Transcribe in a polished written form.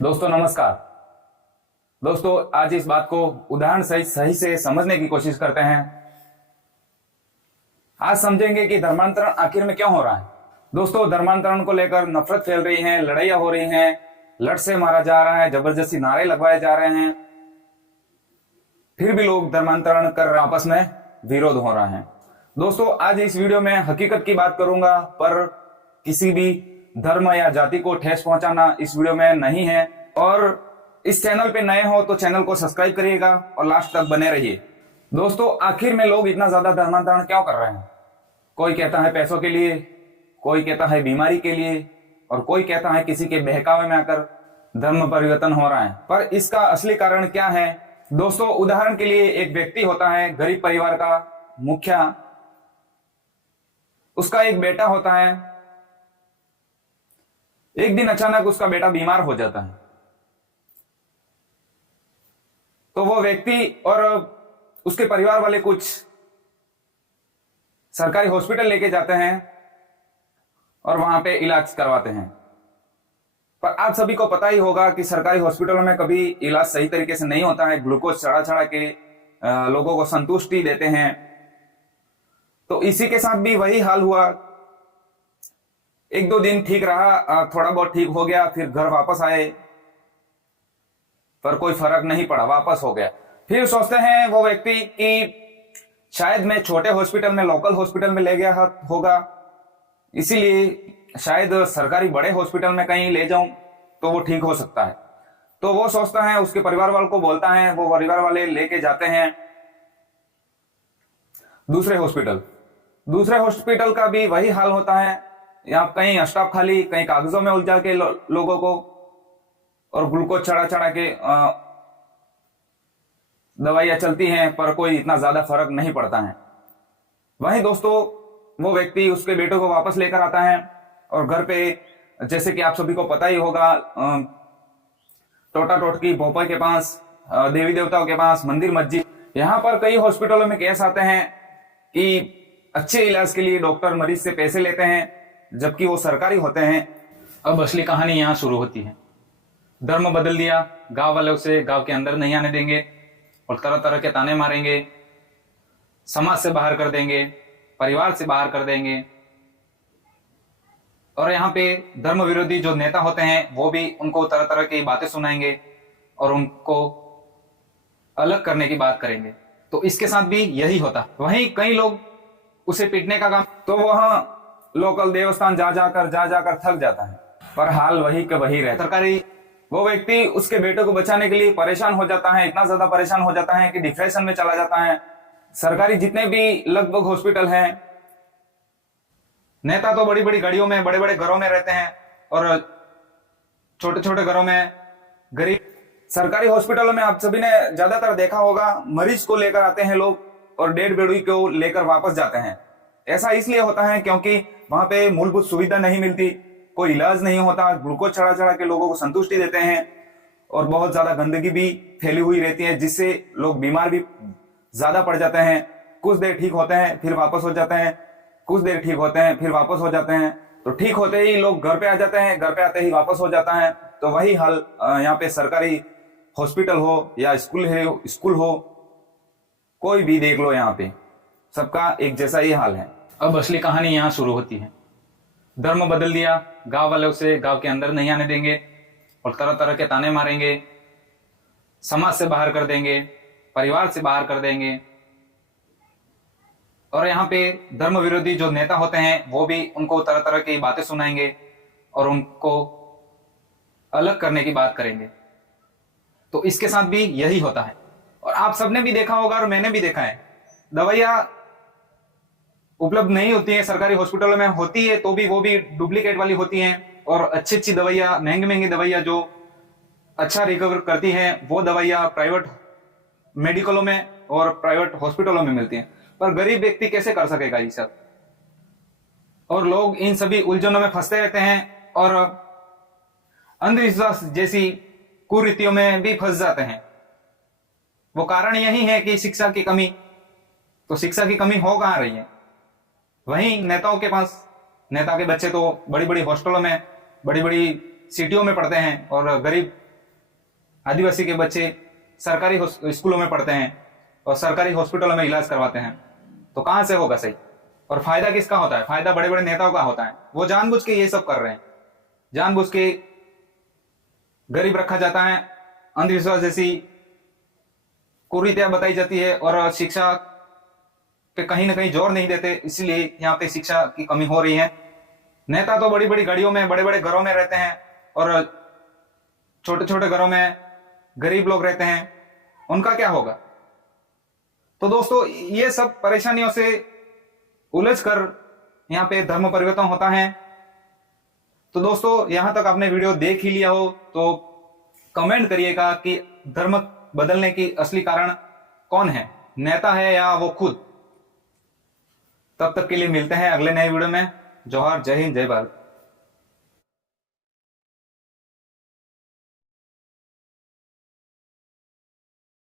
दोस्तों नमस्कार। दोस्तों आज इस बात को उदाहरण सही से समझने की कोशिश करते हैं। आज समझेंगे कि धर्मांतरण आखिर में क्यों हो रहा है। दोस्तों धर्मांतरण को लेकर नफरत फैल रही है, लड़ाइयां हो रही हैं, लट से मारा जा रहा है, जबरदस्ती नारे लगवाए जा रहे हैं, फिर भी लोग धर्मांतरण कर आपस में विरोध हो रहा है। दोस्तों आज इस वीडियो में हकीकत की बात करूंगा, पर किसी भी धर्म या जाति को ठेस पहुंचाना इस वीडियो में नहीं है। और इस चैनल पे नए हो तो चैनल को सब्सक्राइब करिएगा और लास्ट तक बने रहिए। दोस्तों आखिर में लोग इतना ज्यादा धर्मांतरण क्यों कर रहे हैं? कोई कहता है पैसों के लिए, कोई कहता है बीमारी के लिए, और कोई कहता है किसी के बहकावे में आकर धर्म परिवर्तन हो रहा है। पर इसका असली कारण क्या है? दोस्तों उदाहरण के लिए एक व्यक्ति होता है, गरीब परिवार का मुखिया, उसका एक बेटा होता है। एक दिन अचानक उसका बेटा बीमार हो जाता है, तो वो व्यक्ति और उसके परिवार वाले कुछ सरकारी हॉस्पिटल लेके जाते हैं और वहां पे इलाज करवाते हैं। पर आप सभी को पता ही होगा कि सरकारी हॉस्पिटलों में कभी इलाज सही तरीके से नहीं होता है। ग्लूकोज चढ़ा चढ़ा के लोगों को संतुष्टि देते हैं। तो इसी के साथ भी वही हाल हुआ। एक दो दिन ठीक रहा, थोड़ा बहुत ठीक हो गया, फिर घर वापस आए, पर कोई फर्क नहीं पड़ा, वापस हो गया। फिर सोचते हैं वो व्यक्ति कि शायद मैं छोटे हॉस्पिटल में, लोकल हॉस्पिटल में ले गया होगा, इसीलिए शायद सरकारी बड़े हॉस्पिटल में कहीं ले जाऊं तो वो ठीक हो सकता है। तो वो सोचता है, उसके परिवार वालों को बोलता है, वो परिवार वाले लेके जाते हैं दूसरे हॉस्पिटल का भी वही हाल होता है। यहाँ कहीं स्टाफ खाली, कहीं कागजों में उलझा के लोगों को और ग्लूकोज चढ़ा चढ़ा के दवाइयां चलती हैं, पर कोई इतना ज्यादा फर्क नहीं पड़ता है। वहीं दोस्तों वो व्यक्ति उसके बेटों को वापस लेकर आता है और घर पे, जैसे कि आप सभी को पता ही होगा, टोटा टोटकी भोपाल के पास, देवी देवताओं के पास, मंदिर मस्जिद, यहाँ पर कई हॉस्पिटलों में केस आते हैं कि अच्छे इलाज के लिए डॉक्टर मरीज से पैसे लेते हैं, जबकि वो सरकारी होते हैं। अब असली कहानी यहाँ शुरू होती है। धर्म बदल दिया, गांव वालों से गांव के अंदर नहीं आने देंगे और तरह तरह के ताने मारेंगे, समाज से बाहर कर देंगे, परिवार से बाहर कर देंगे। और यहाँ पे धर्म विरोधी जो नेता होते हैं वो भी उनको तरह तरह की बातें सुनाएंगे और उनको अलग करने की बात करेंगे। तो इसके साथ भी यही होता। वहीं कई लोग उसे पीटने का काम, तो वहां लोकल देवस्थान जा जाकर थक जाता है, पर हाल वही का वही रहता। सरकारी वो व्यक्ति उसके बेटे को बचाने के लिए परेशान हो जाता है, इतना ज्यादा परेशान हो जाता है कि डिप्रेशन में चला जाता है। सरकारी जितने भी लगभग हॉस्पिटल हैं, नेता तो बड़ी बड़ी गाड़ियों में, बड़े बड़े घरों में रहते हैं और छोटे छोटे घरों में गरीब। सरकारी हॉस्पिटलों में आप सभी ने ज्यादातर देखा होगा, मरीज को लेकर आते हैं लोग और डेड बॉडी को लेकर वापस जाते हैं। ऐसा इसलिए होता है क्योंकि वहां पे मूलभूत सुविधा नहीं मिलती, कोई इलाज नहीं होता, ग्लूकोज चढ़ा चढ़ा के लोगों को संतुष्टि देते हैं और बहुत ज्यादा गंदगी भी फैली हुई रहती है, जिससे लोग बीमार भी ज्यादा पड़ जाते हैं। कुछ देर ठीक होते हैं फिर वापस हो जाते हैं, कुछ देर ठीक होते हैं फिर वापस हो जाते हैं। तो ठीक होते ही लोग घर पे आ जाते हैं, घर पे आते ही वापस हो जाता है। तो वही हाल यहाँ पे सरकारी हॉस्पिटल हो या स्कूल हो, कोई भी देख लो, यहाँ पे सबका एक जैसा ही हाल है। अब असली कहानी यहाँ शुरू होती है। धर्म बदल दिया, गांव वालों से गांव के अंदर नहीं आने देंगे और तरह तरह के ताने मारेंगे, समाज से बाहर कर देंगे, परिवार से बाहर कर देंगे। और यहाँ पे धर्म विरोधी जो नेता होते हैं वो भी उनको तरह तरह की बातें सुनाएंगे और उनको अलग करने की बात करेंगे। तो इसके साथ भी यही होता है। और आप सबने भी देखा होगा और मैंने भी देखा है, दवाइयां उपलब्ध नहीं होती हैं सरकारी हॉस्पिटलों में, होती है तो भी वो भी डुप्लीकेट वाली होती हैं। और अच्छी अच्छी दवाइयां, महंगी दवाइयां जो अच्छा रिकवर करती हैं, वो दवाइयां प्राइवेट मेडिकलों में और प्राइवेट हॉस्पिटलों में मिलती हैं। पर गरीब व्यक्ति कैसे कर सकेगा ये सब? और लोग इन सभी उलझनों में फंसते रहते हैं और अंधविश्वास जैसी कुरीतियों में भी फंस जाते हैं। वो कारण यही है कि शिक्षा की कमी। तो शिक्षा की कमी हो कहां रही है? वहीं नेताओं के पास। नेता के बच्चे तो बड़ी बड़ी हॉस्टलों में, बड़ी बड़ी सिटियों में पढ़ते हैं और गरीब आदिवासी के बच्चे सरकारी स्कूलों में पढ़ते हैं और सरकारी हॉस्पिटलों में इलाज करवाते हैं, तो कहां से होगा सही? और फायदा किसका होता है? फायदा बड़े बड़े नेताओं का होता है। वो जानबूझ के ये सब कर रहे हैं, जानबूझ के गरीब रखा जाता है, अंधविश्वास जैसी कुरीतियां बताई जाती है और शिक्षा पे कहीं ना कहीं जोर नहीं देते, इसलिए यहाँ पे शिक्षा की कमी हो रही है। नेता तो बड़ी बड़ी गाड़ियों में, बड़े बड़े घरों में रहते हैं और छोटे छोटे घरों में गरीब लोग रहते हैं, उनका क्या होगा? तो दोस्तों, ये सब परेशानियों से उलझ कर यहाँ पे धर्म परिवर्तन होता है। तो दोस्तों, यहां तक आपने वीडियो देख ही लिया हो तो कमेंट करिएगा कि धर्म बदलने की असली कारण कौन है, नेता है या वो खुद। तब तक के लिए मिलते हैं अगले नए वीडियो में। जोहार, जय हिंद, जय भारत।